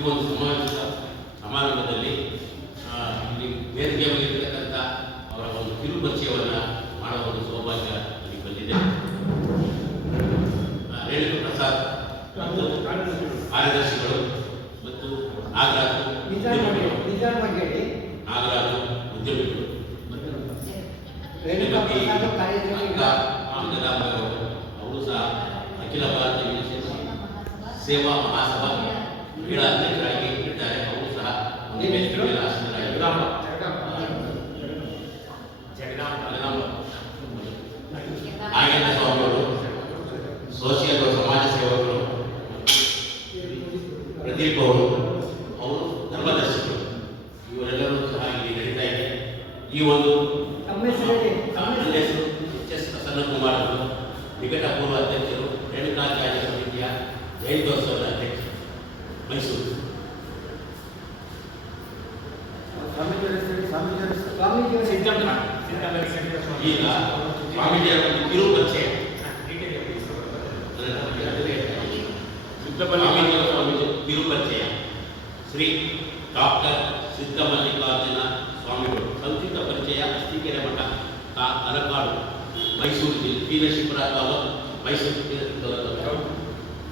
ಈ ಒಂದು ಸಮಾವೇಶದ ಸಮಾರಂಭದಲ್ಲಿ ಇಲ್ಲಿ ವೇದಿಕೆ ಮೇಲಿರ್ತಕ್ಕಂಥ ಅವರ ಒಂದು ಕಿರುಪರಿಚಯವನ್ನು ಮಾಡುವ ಒಂದು ಸೌಭಾಗ್ಯ ನನಗೆ ಬಂದಿದೆ. ರೇಣುಕ ಪ್ರಸಾದ್ ಮತ್ತು ಕಾರ್ಯದರ್ಶಿಗಳು ಮತ್ತು ನಾಗರಾಜು ನಾಗರಾಜು ಉದ್ಯಮಿಗಳು ಮತ್ತು ಅವರು. ಸಹ ಅಖಿಲ ಭಾರತೀಯ ಸೇವಾ ಮಹಾಸಭಾ ಮಹಿಳಾ ಅಧ್ಯಕ್ಷರಾಗಿ ಇದ್ದಾರೆ ಅವರು ಸಹ ವೇದಿಕೆ ಮೇಲೆ ಆಸೀನರಾಗಿದ್ದಾರೆ. ಜಗದಾಂಬ. ನಾಗೇಂದ್ರ ಸ್ವಾಮಿ ಅವರು ಸೋಷಿಯಲ್ ಸಮಾಜ ಸೇವಕರು ಪ್ರದೀಪ್ ಅವರು ಅವರು ಇವರೆಲ್ಲರೂ ಸಹ ಇಲ್ಲಿ ನಡೀತಾ ಇದೆ ಈ ಒಂದು ಹೆಸರು ಹೆಸರು ಎಸ್ ಪ್ರಸನ್ನಕುಮಾರ್ ಅವರು ನಿಕಟಪೂರ್ವ ಅಧ್ಯಕ್ಷರು ರೇಣುಕಾಚಾರ್ಯ ಸಮಿತಿಯ ಜಯಂತೋತ್ಸವದ ಮೈಸೂರು. ಸ್ವಾಮೀಜಿಯವರ ಈಗ ಸ್ವಾಮೀಜಿಯವರ ಒಂದು ಕಿರು ಪರಿಚಯ. ಸ್ವಾಮೀಜಿಯವರ ಸ್ವಾಮೀಜಿ ಕಿರು ಪರಿಚಯ. ಶ್ರೀ ಡಾಕ್ಟರ್ ಸಿದ್ದಮಲ್ಲಿಕಾರ್ಜುನ ಸ್ವಾಮಿಗಳು. ಸಂಸ್ಕೃತ ಪರಿಚಯ ಅಸ್ತಿಕೆರೆ ಮಠ, ತಾ, ತಲಕಾಡು, ಮೈಸೂರು ಜಿಲ್ಲೆ. ಪೀನಶಿಪುರ ತಾಲೂಕು ಮೈಸೂರು.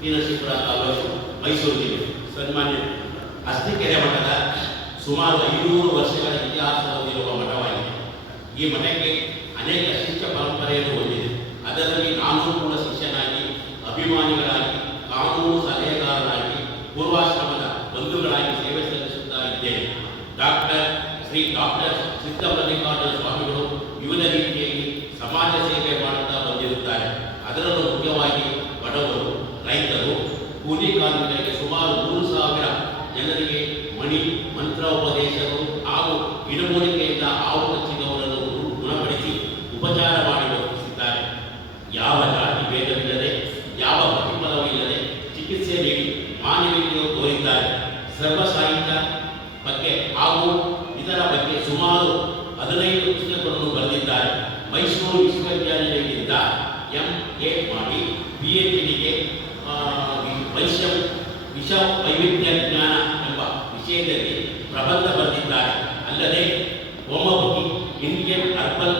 ಪೀನಶಿಪುರ ತಾಲೂಕು ಮೈಸೂರು ಜಿಲ್ಲೆ. ಸನ್ಮಾನ್ಯ ಅಸ್ತಿಕೆರೆ ಮಠದ ಸುಮಾರು ಐನೂರು ವರ್ಷಗಳ ಇತಿಹಾಸ ಹೊಂದಿರುವ ಮಠವಾಗಿದೆ. ಈ ಮಠಕ್ಕೆ ಅನೇಕ ಶಿಷ್ಯ ಪರಂಪರೆಯನ್ನು ಹೊಂದಿದೆ. ಅದರಲ್ಲಿ ನಾನು ಕೂಡ ಶಿಷ್ಯನಾಗಿ, ಅಭಿಮಾನಿಗಳಾಗಿ, ಕಾನೂನು ಸಲಹೆಗಾರರಾಗಿ, ಪೂರ್ವಾಶ್ರಮದ ಬಂಧುಗಳಾಗಿ ಸೇವೆ ಸಲ್ಲಿಸುತ್ತಾ ಇದ್ದೇನೆ. ಡಾಕ್ಟರ್ ಶ್ರೀ ಡಾಕ್ಟರ್ ಸಿದ್ದಮಲ್ಲಿಕಾರ್ಜುನ ಸ್ವಾಮಿಗಳು ವಿವಿಧ ರೀತಿಯಲ್ಲಿ ಸಮಾಜ ಸೇವೆ ಮಾಡುತ್ತಾ ಬಂದಿರುತ್ತಾರೆ. ಅದರಲ್ಲೂ ಮುಖ್ಯವಾಗಿ ಬಡವರು, ರೈತರು, ಕೂಲಿ ಕಾರ್ಮಿಕರಿಗೆ ಜನರಿಗೆ ಮಣಿ, ಮಂತ್ರೋಪದೇಶಗಳು ಹಾಗೂ ಗಿಡಮೂಲಿಕೆಯಿಂದ ಹಾವು ಕಚ್ಚಿದವರನ್ನು ಗುಣ- ಗುಣಪಡಿಸಿ ಉಪಚಾರ ಮಾಡಿ ಒಪ್ಪಿಸಿದ್ದಾರೆ ಯಾವ ಜಾತಿ ಭೇದವಿಲ್ಲದೆ, ಯಾವ ಪ್ರತಿಫಲವೂ ಇಲ್ಲದೆ ಚಿಕಿತ್ಸೆ ನೀಡಿ ಮಾನವೀಯತೆಯು ತೋರಿದ್ದಾರೆ. ಸರ್ವ ಸಾಹಿತ್ಯ ಬಗ್ಗೆ ಹಾಗೂ ಇದರ ಬಗ್ಗೆ ಸುಮಾರು ಹದಿನೈದು ಪುಸ್ತಕಗಳನ್ನು ಬರೆದಿದ್ದಾರೆ. ಮೈಸೂರು ವಿಶ್ವವಿದ್ಯಾನಿಲಯದಿಂದ ಎಂ. ಎ ಮಾಡಿ ಬಿ ಎಚ್ ಡಿಗೆ ವೈಶ್ಯ ವಿಷ ವೈವಿಧ್ಯ ವಿಷಯದಲ್ಲಿ ಪ್ರಬಂಧ ಬರೆದಿದ್ದಾರೆ ಅಲ್ಲದೆ ಹೋಮೋಪತಿ ಇಂಡಿಯನ್ ಅರ್ಬಲ್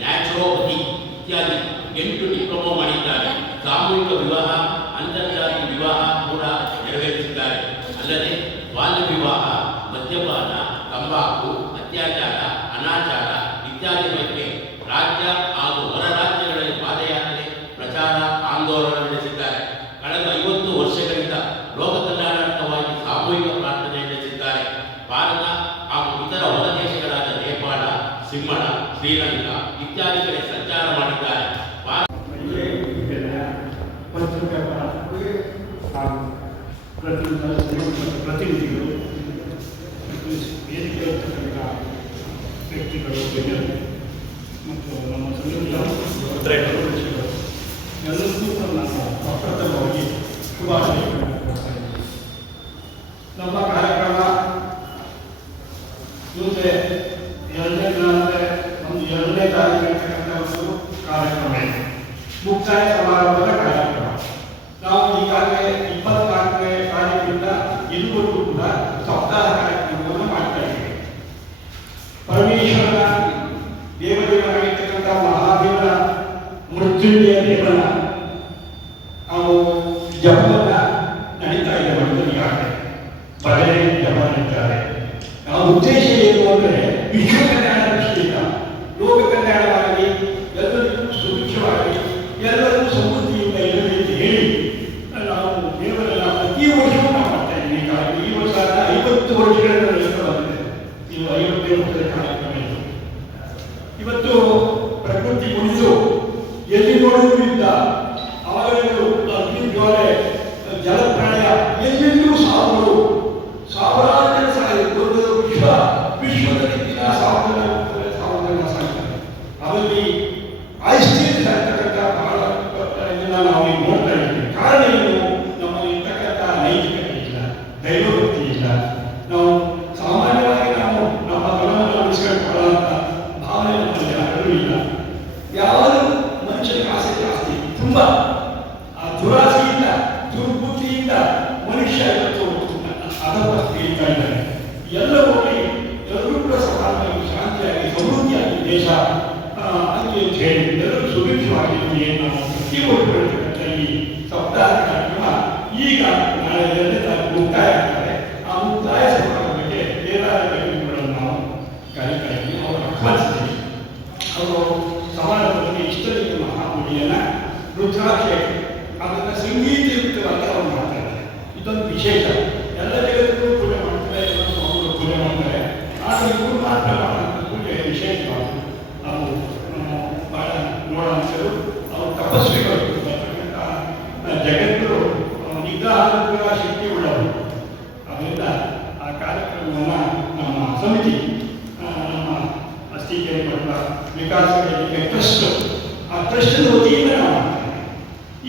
ನ್ಯಾಚುರೋಪತಿ ಇತ್ಯಾದಿ ಎಂಟು ಡಿಪ್ಲೊಮಾ ಮಾಡಿದ್ದಾರೆ. ಸಾಮೂಹಿಕ ವಿವಾಹ ಅಂತರ್ಜಾತಿ ವಿವಾಹ ಕೂಡ ನೆರವೇರಿಸಿದ್ದಾರೆ. ಅಲ್ಲದೆ ಬಾಲ್ಯ ವಿವಾಹ, ಮದ್ಯಪಾನ, ತಂಬಾಕು, ಅತ್ಯಾಚಾರ ಸಿಂಹಳ ಶ್ರೀಲಂಕಾ ಇತ್ಯಾದಿ ಕಡೆ ಸಂಚಾರ ಮಾಡಿದ್ದಾರೆ. ಪ್ರತಿನಿಧಿಗಳು ಮತ್ತು ವೇದಿಕೆ ಇರ್ತಕ್ಕಂಥ ವ್ಯಕ್ತಿಗಳು, ಗಣ್ಯರು ಮತ್ತು ನಮ್ಮ ಕಾರ್ಯದರ್ಶಿಗಳು ಎಲ್ಲರಿಗೂ ನಾನು ಅಪ್ರಥಮವಾಗಿ ಶುಭಾಶಯಗಳನ್ನು ಕೊಡ್ತಾ ಇದ್ದೀನಿ ನಮ್ಮ ಕಾರ್ಯಕ್ರಮ ಮುಂದೆ ಎರಡನೇ ಅಂದರೆ ಒಂದು ಎರಡನೇ ತಾರೀಕು ಇರ್ತಕ್ಕಂಥ ಒಂದು ಕಾರ್ಯಕ್ರಮ ಇದೆ ಮುಕ್ತಾಯ ಸಮಾರಂಭದ ಕಾರ್ಯಕ್ರಮ ನಾವು ಈಗಾಗಲೇ ಇಪ್ಪತ್ನಾಲ್ಕನೇ ತಾರೀಕಿಂದ ಇದುವರೆಗೂ ಕೂಡ ಸಪ್ತಾಹ ಕಾರ್ಯಕ್ರಮವನ್ನು ಮಾಡ್ತಾ ಇದ್ದೀವಿ ಪರಮೇಶ್ವರನ ದೇವದೇವರಾಗಿರ್ತಕ್ಕಂಥ ಮಹಾದೇವರ ಮೃತ್ಯುಂಜಯ ದೇವರ ನಾವು ಜಪವನ್ನ ನಡೀತಾ ಇದ್ದೇವೆ ಈಗಾಗಲೇ ಭಜನೆ ಜಪ ನಡೀತಾರೆ ಆ ಉದ್ದೇಶ ಏನು ಅಂದರೆ ವಿಶ್ವ ವಿರುದ್ಧ ಅವರನ್ನು ಅಗ್ನಿ ಜ್ವಾಲೆ ಜಲಪ್ರಾಯ ಎಲ್ಲೆಲ್ಲೂ ಸಾವು ದೇಶ ಅಲ್ಲಿ ಅಂತ ಹೇಳಿ ಎಲ್ಲರೂ ಸುಭಿಕ್ಷವಾಗಿರಲಿ ನಾವು ಪ್ರತಿಯೊಬ್ಬರು ಈ ಸಪ್ತಾಹ ಕಾರ್ಯಕ್ರಮ ಈಗ ನಾಳೆ ಎರಡನೇ ತಾರೀಕು ಮುಕ್ತಾಯ ಆಗ್ತಾರೆ ಆ ಮುಕ್ತಾಯ ಸಮಾರಂಭಕ್ಕೆ ನಾವು ಇದ್ದೀವಿ ಅವರು ಆಹ್ವಾನಿಸ್ತೀವಿ ಅವರು ಸಮಾರಂಭದಲ್ಲಿ ಇಷ್ಟಲಿಂಗ ಮಹಾಮುಡಿಯನ್ನ ರುದ್ರಾಕ್ಷೆ ಅದನ್ನು ಸಂಗೀತಯುಕ್ತವಾಗಿ ಅವರು ಮಾಡ್ತಾರೆ ಇದೊಂದು ವಿಶೇಷ. ಎಲ್ಲ ಜಗತ್ತಿಗೂ ಪೂಜೆ ಮಾಡ್ತಾರೆ, ಎಲ್ಲ ಸ್ವಾಮಿಗಳು ಪೂಜೆ ಮಾಡ್ತಾರೆ. ಆದರೆ ಇವರು ಮಾತ್ರ ಪೂಜೆ ವಿಶೇಷವಾಗಿ. ನಾವು ಬಹಳ ನೋಡುವಂಥದ್ದು ಅವರು ತಪಸ್ವಿಗಳು ಜಗತ್ತು ನಿಗ್ರಹ ಶಕ್ತಿ ಉಳ್ಳವರು ಅದರಿಂದ ಆ ಕಾರ್ಯಕ್ರಮವನ್ನು ನಮ್ಮ ಸಮಿತಿ ನಮ್ಮ ಅಸ್ತಿಕೆ ಪಟ್ಟ ವಿಕಾಸ ಟ್ರಸ್ಟ್ ಆ ಟ್ರಸ್ಟ್ ವತಿಯಿಂದ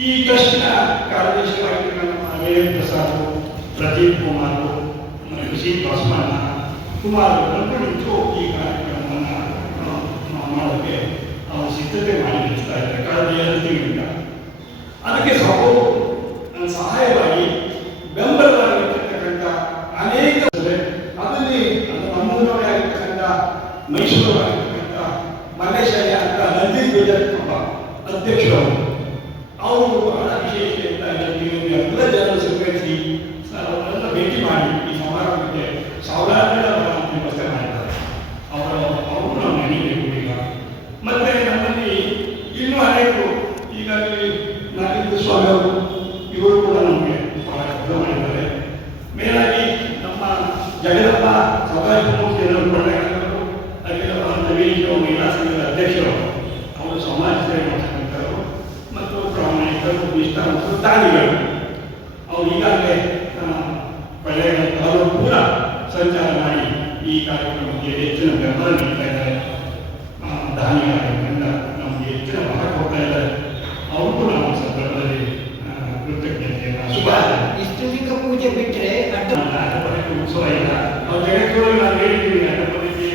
ಈ ಟ್ರಸ್ಟ್ನ ನಮ್ಮ ವೇದ ಪ್ರಸಾದ್ ಪ್ರದೀಪ್ ಕುಮಾರ್ ಕೃಷಿ ಬಾಸ್ಮಾನ ಕುಮಾರ್ ಕಲ್ಪನಿಟ್ಟು ಈ ಕಾರ್ಯಕ್ರಮ ಮಾಡೋಕ್ಕೆ ಅವನು ಸಿದ್ಧತೆ ಮಾಡಿ ನಡೆಸ್ತಾ ಇದ್ದಾರೆ. ಕಳೆದ ಎರಡು ತಿಂಗಳಿಂದ ಅದಕ್ಕೆ ಸಹೋ ಸಹಾಯವಾಗಿ ಬೆಂಬಲವಾಗಿರ್ತಕ್ಕಂಥ ಅನೇಕ ಅದರಲ್ಲಿ ಅದು ನಮ್ಮೂರವರೇ ಆಗಿರ್ತಕ್ಕಂಥ ಮೈಸೂರವಾಗಿರ್ತಕ್ಕಂಥ ಮಲ್ಲೇಶಯ್ಯ ಅಂತ ನಂದಿ ಧ್ವಜ ಅಧ್ಯಕ್ಷರು. ಅವರು ಬಹಳ ವಿಶೇಷತೆಯಿಂದ ಎಲ್ಲ ಜನರು ಸಂಘಟಿಸಿ ಅವರೆಲ್ಲ ಭೇಟಿ ಮಾಡಿ ಈ ಸಮಾರಂಭಕ್ಕೆ. ಸಾವಿರಾರು ಜನ ಬರುವಂಥ ವ್ಯವಸ್ಥೆ ಮಾಡಿದ್ದಾರೆ ಅವರು ಅವರು ನಾವು ನೆನೀಬೇಕು ಈಗ ಮತ್ತೆ ನಮ್ಮಲ್ಲಿ ಇನ್ನೂ ಅನೇಕರು ಈಗಾಗಲೇ ನಾಗೇಂದ್ರ ಸ್ವಾಮಿ ಅವರು ಇವರು ಕೂಡ ನಮಗೆ ಬಹಳ ಕೆಲಸ ಮಾಡಿದ್ದಾರೆ ಮೇಲಾಗಿ ನಮ್ಮ ಜಗದಪ್ಪ ಸಭಾಯಿ ಮೂರ್ತಿಯನ್ನು ಕೊಳ್ಳೆಗಾರರು ಅಖಿಲ ಭಾರತ ವೀರ ಮಹಿಳಾ ಸಂಘದ ಅಧ್ಯಕ್ಷರು ಅವರು ಸಮಾಜ ಸೇವೆ ಮಾಡ್ತಕ್ಕಂಥವರು ಮತ್ತು ಪ್ರಾಮಾಣಿಕರು ನಿಷ್ಠಾವಂತರು ದಾನಿಗಳು ಅವರು ಈಗಾಗಲೇ ಕೊಳ್ಳೆಗಾರ ತಾಲೂಕು ಪೂರ ಸಂಚಾರ ಮಾಡಿ ಈ ಕಾರ್ಯಕ್ರಮಕ್ಕೆ ಹೆಚ್ಚಿನ ಬೆಂಬಲ ನೀಡ್ತಾ ಇದ್ದಾರೆ ಆ, ದಾನಿಗಳಾಗಿದ್ದರಿಂದ ನಮಗೆ ಹೆಚ್ಚಿನ ಭಾಗ ಕೊಡ್ತಾ ಇದ್ದಾರೆ ಅವ್ರಿಗೂ ನಾವು ಈ ಸಂದರ್ಭದಲ್ಲಿ ಆ, ಕೃತಜ್ಞತೆಯನ್ನು ಶುಭ ಇಷ್ಟಲಿಂಗ ಪೂಜೆ ಬಿಟ್ಟರೆ ಅಡ್ಡ ನಾಟಕಕ್ಕೆ ಉತ್ಸವ ಇಲ್ಲ ನಾವು ಜಗತ್ತೊಳಗೆ ನಾವು ಹೇಳಿದ್ದೀವಿ ನಾಟಕಕ್ಕೆ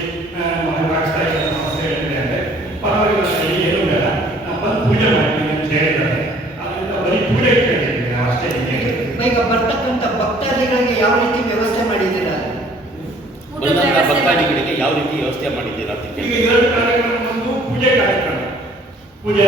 ಹಾಕ್ತಾ ಇಲ್ಲ ಸಮಸ್ಯೆ ಹೇಳಿದೆ ಅಂದರೆ ಪರವಾಗಿಲ್ಲ ಸರಿ ಏನು ಬೇಡ ನಾವು ಬಂದು ಪೂಜೆ ಮಾಡ್ತೀವಿ ಅಂತ ಹೇಳಿದ್ದಾರೆ ಅದರಿಂದ ಬರೀ ಪೂಜೆ ಕೇಳಿದ್ದೀವಿ ನಾವು ಅಷ್ಟೇ ಇನ್ನೇನು ಈಗ ಬರ್ತಕ್ಕಂಥ ಭಕ್ತಾದಿಗಳಿಗೆ ಯಾವ ರೀತಿ ವ್ಯವಸ್ಥೆ ಮಾಡಿದ್ದೀರಾ ಬಂದಂಥ ಭಕ್ತಾದಿಗಳಿಗೆ ಯಾವ ರೀತಿ ವ್ಯವಸ್ಥೆ ಮಾಡಿದ್ದೀರಾ ಈಗ ಎರಡು ಕಾರ್ಯಕ್ರಮ ಒಂದು ಪೂಜೆ ಕಾರ್ಯಕ್ರಮ. ಪೂಜೆ